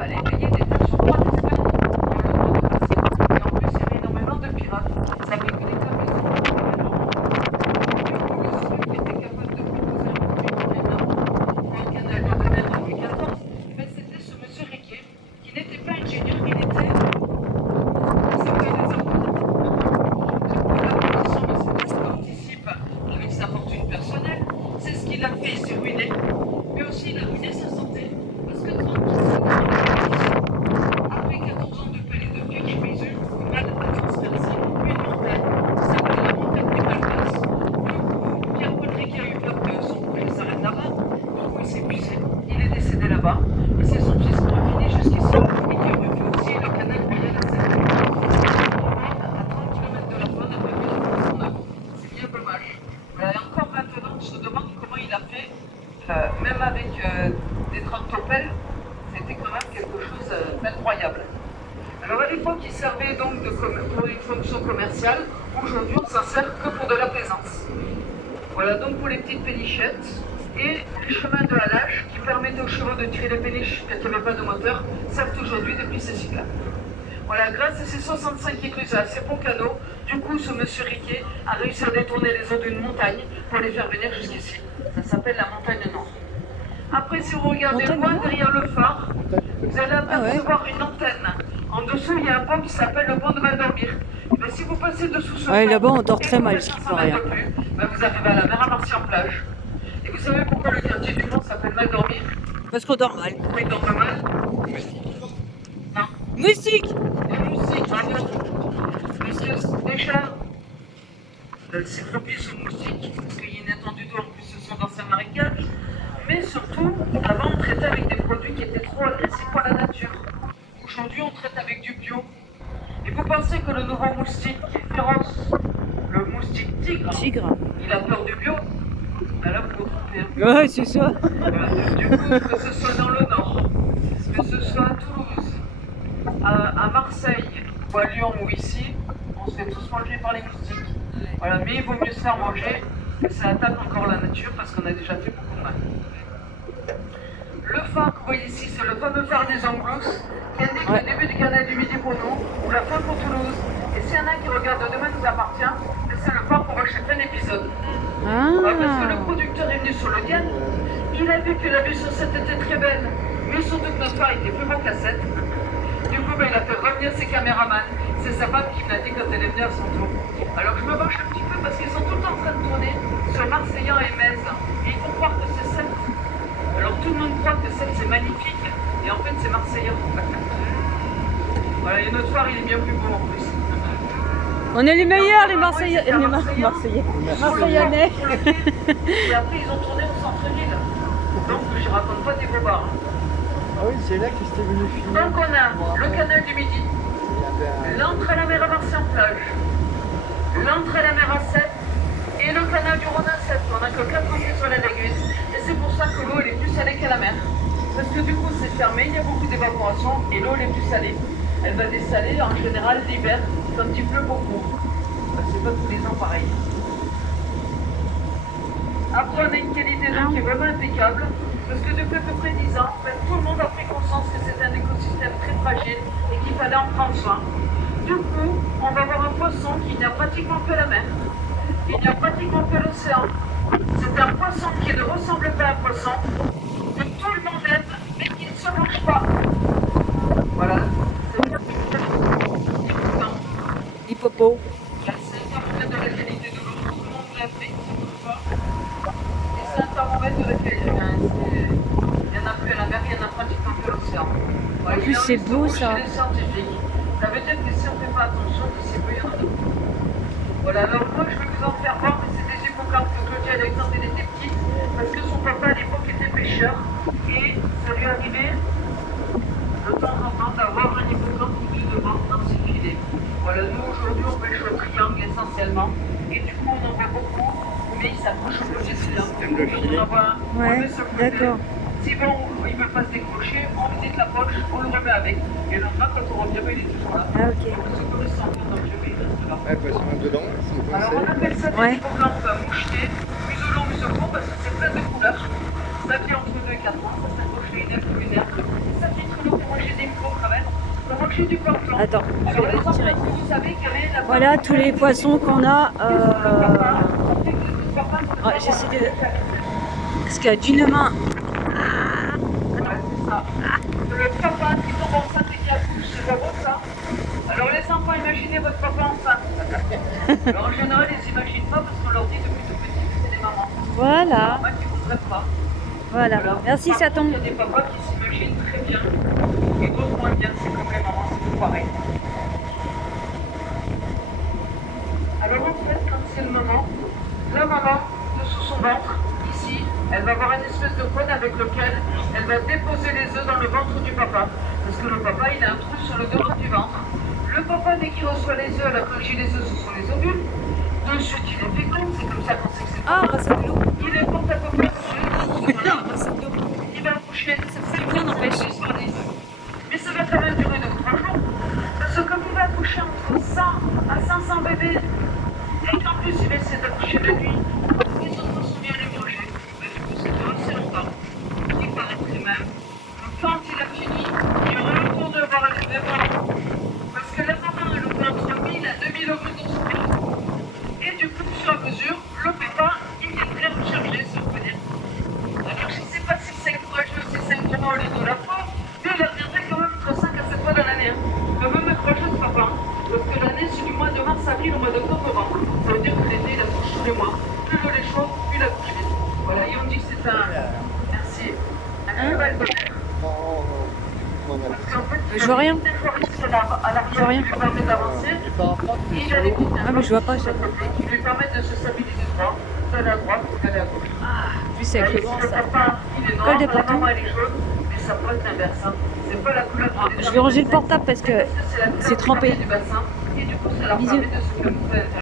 Allez, payer des taxes sur trois espèces. Et en plus, il y avait énormément de pirates. Ça fait que les cargaisons étaient capable de proposer un produit pour un canal de domaine en Louis XIV. Mais c'était ce monsieur Riquet, qui n'était pas ingénieur, il était. Avec sa fortune personnelle, c'est ce qu'il a fait, il s'est ruiné, mais aussi il a ruiné sa santé, parce que 30 après 14 ans de peine et de pieds qui Jésus, mal a transpercé une montagne qui s'appelle la montagne des Malpas. Pierre Potier qui a eu peur que son projet s'arrête là-bas, du coup il s'est épuisé, il est décédé là-bas, et c'est son fils qui a fini jusqu'ici, et qui a refait aussi le canal Royal à Seine. À 30 km de la faune, après c'est bien dommage. Et encore maintenant, on se demande comment il a fait, même avec des tractopelles, c'était quand même quelque chose d'incroyable. Alors à l'époque, il servait donc pour une fonction commerciale. Aujourd'hui, on s'en sert que pour de la plaisance. Voilà donc pour les petites pénichettes et les chemins de halage qui permettaient aux chevaux de tirer les péniches quand il n'y avait pas de moteur, servent aujourd'hui depuis ces cycles-là. Voilà, grâce à ces 65 écluses, à ces bons canaux, du coup, ce monsieur Riquet a réussi à détourner les eaux d'une montagne pour les faire venir jusqu'ici. Ça s'appelle la montagne Nord. Après, si vous regardez loin derrière le phare, vous allez apercevoir une antenne. En dessous, il y a un pont qui s'appelle le pont de Val-d'Ormir. Mais si vous passez dessous ce pont, là-bas, on dort très mal, ce qui paraît. Vous arrivez à la mer à Marcy-en-Plage. Et vous savez pourquoi le quartier du pont s'appelle Val-d'Ormir? Parce qu'on dort mal. Pourquoi il dort mal? Non. Moustique. Les moustiques, bravo. Parce que déjà, c'est propice aux moustiques, parce qu'il y a une étendue d'eau, en plus ce sont d'anciens marécages. Mais surtout, avant on traitait avec des produits qui étaient trop agressifs pour la nature. Aujourd'hui on traite avec du bio. Et vous pensez que le nouveau moustique qui est féroce, le moustique tigre, il a peur du bio? Ben là vous vous trompez. Ouais, c'est ça. Voilà. Du coup, que ce soit dans le nord, que ce soit à Toulouse, à Marseille, ou à Lyon ou ici, on se fait tous manger par les moustiques. Voilà, mais il vaut mieux se faire manger que ça attaque encore la nature parce qu'on a déjà fait beaucoup de mal. Le phare que vous voyez ici, c'est le fameux phare des Anglousses qui indique le début du canal du Midi pour nous, ou la fin pour Toulouse. Et s'il y en a qui regardent Demain nous appartient, c'est le phare qu'on voit chaque fin d'épisode. Parce que le producteur est venu sur le Diane, il a vu que la vue sur cette était très belle, mais surtout que notre phare était plus beau qu'à 7. Du coup, il a fait revenir ses caméramans. C'est sa femme qui me l'a dit quand elle est venue à son tour. Alors je me penche un petit peu parce qu'ils sont tout le temps en train de tourner sur Marseillan et Metz. Et ils font croire que c'est Sète. Alors tout le monde croit que Sète c'est magnifique. Et en fait c'est Marseillan. Voilà, et notre phare il est bien plus beau en plus. On est les meilleurs, les Marseillais. Les Marseillais. Marseillanais. Et après ils ont tourné au centre-ville. Donc je raconte pas des bobards. Ah oui, c'est là qu'ils étaient venus filmer. Donc on a le canal du Midi, l'entrée à la mer à Marcy-en-Plage, l'entrée à la mer à Sète et le canal du Rhône à Sète. On n'a que 4 entrées sur la lagune et c'est pour ça que l'eau est plus salée qu'à la mer. Parce que du coup c'est fermé, il y a beaucoup d'évaporation et l'eau est plus salée. Elle va dessaler en général l'hiver quand il pleut beaucoup. C'est pas tous les ans pareil. Après on a une qualité d'eau qui est vraiment impeccable. Parce que depuis à peu près 10 ans, tout le monde a pris conscience que c'est un écosystème très fragile et qu'il fallait en prendre soin. Du coup, on va avoir un poisson qui n'a pratiquement que la mer. Il n'y a pratiquement que l'océan. C'est un poisson qui ne ressemble pas à un poisson, que tout le monde aime, mais qui ne se mange pas. Voilà. L'hippopo. C'est un thermomètre de la qualité de l'eau, tout le monde l'applique. Et c'est un thermomètre de la qualité de l'eau. Il y en a plus à la mer, il y en a pratiquement que l'océan. En plus, c'est beau ça. Chez les scientifiques. Ça veut dire que si on ne fait pas attention, c'est beau, il y en a d'autres. Voilà, alors moi je vais vous en faire voir, mais c'est des hippocampes que Claudia avait quand elle était petite, parce que son papa à l'époque était pêcheur, et ça lui arrivait de temps en temps d'avoir un hippocampe ou deux devant dans ses filets. Voilà, nous aujourd'hui on pêche au triangle essentiellement, et du coup on en voit beaucoup, mais il s'approche au côté triangle. On en voit un, on le met sur le côté. Si bon, il ne veut pas se décrocher, on visite la poche, on le remet avec. Et le lendemain, quand on revient, il est toujours là. Ah, ok. Donc, ce correspond dans le jeu, il reste là. Ouais, parce qu'on est dedans, c'est Alors, on appelle ça des hippocampes mouchetés, muselon, muselon, parce que c'est plein de couleurs. Ça vit entre 2 et 4 ans, ça s'accroche les nerfs lunaires. Ça vit très long pour manger marché du plancton. Attends, je Alors, vais les le enfants, retirer. vous savez quelle est la Voilà tous les poissons qu'on a. Ouais, j'essaie de. Parce qu'à d'une main. Ouais, c'est ça. Le papa qui tombe enceinte et qui accouche, c'est pas beau ça? Alors les enfants, imaginez votre papa enceinte. Alors, en général, ils s'imaginent pas parce qu'on leur dit depuis tout petit que c'est des mamans. Voilà. Moi qui voudraient pas. Voilà. Merci, Par ça contre, tombe. il y a des papas qui s'imaginent très bien et d'autres moins bien. C'est comme les mamans, c'est tout pareil. Alors en fait, quand c'est le moment, la maman, dessous son ventre, ici, elle va avoir une espèce de cône avec lequel elle va déposer les œufs dans le ventre du papa. Parce que le papa, il a un trou sur le devant du ventre. Le papa, dès qu'il reçoit les œufs, la cloche les œufs, ce sont les ovules. De suite, il est fécond, c'est comme ça qu'on sait que c'est Ah, bah, c'est de l'eau. il est porte à peu près couché. Voilà. Il va accoucher. fait bien, n'empêche. Mais ça va quand même durer 2 ou 3 jours. Parce que comme il va accoucher entre 100 à 500 bébés, et qu'en plus il va essayer d'accoucher la nuit, les autres sont bien les manger. Mais du coup, ça dure assez longtemps. Il paraîtrait même. Quand il a fini, il retourne voir les bébés. Parce que la maman, elle ouvre entre 1000 à 2000 ovules dans son ventre. Et du coup, sur la mesure, le papa, il viendrait recharger, si on peut dire. Alors, je ne sais pas si c'est courageux, si c'est vraiment au lieu de la fois, mais il reviendrait quand même entre 5 à 7 fois dans l'année. Quand même courageux de papa. Parce que l'année, c'est du mois de mars, avril, au mois d'octobre, novembre. Ça veut dire que l'été, il accouche tous les mois. Plus le lait chaud, plus il accouche vite. Voilà, et on dit que c'est un. Merci. Un cheval de mer. Parce qu'en fait, Je vois rien. à l'arrière, qui lui permet d'avancer. Et il a des petites Ah, mais je vois pas ça. qui lui permettent de se stabiliser droit, d'aller à droite ou d'aller à gauche. Plus c'est avec le vent, Le ça. papa, il est noir, Colle des la pontons. maman, elle est jaune, mais ça peut être l'inverse. Hein. C'est pas la couleur Je vais ranger le portable parce que la couleur c'est trempé. du bassin, et du coup, ça leur Bisous. permet de se calmer.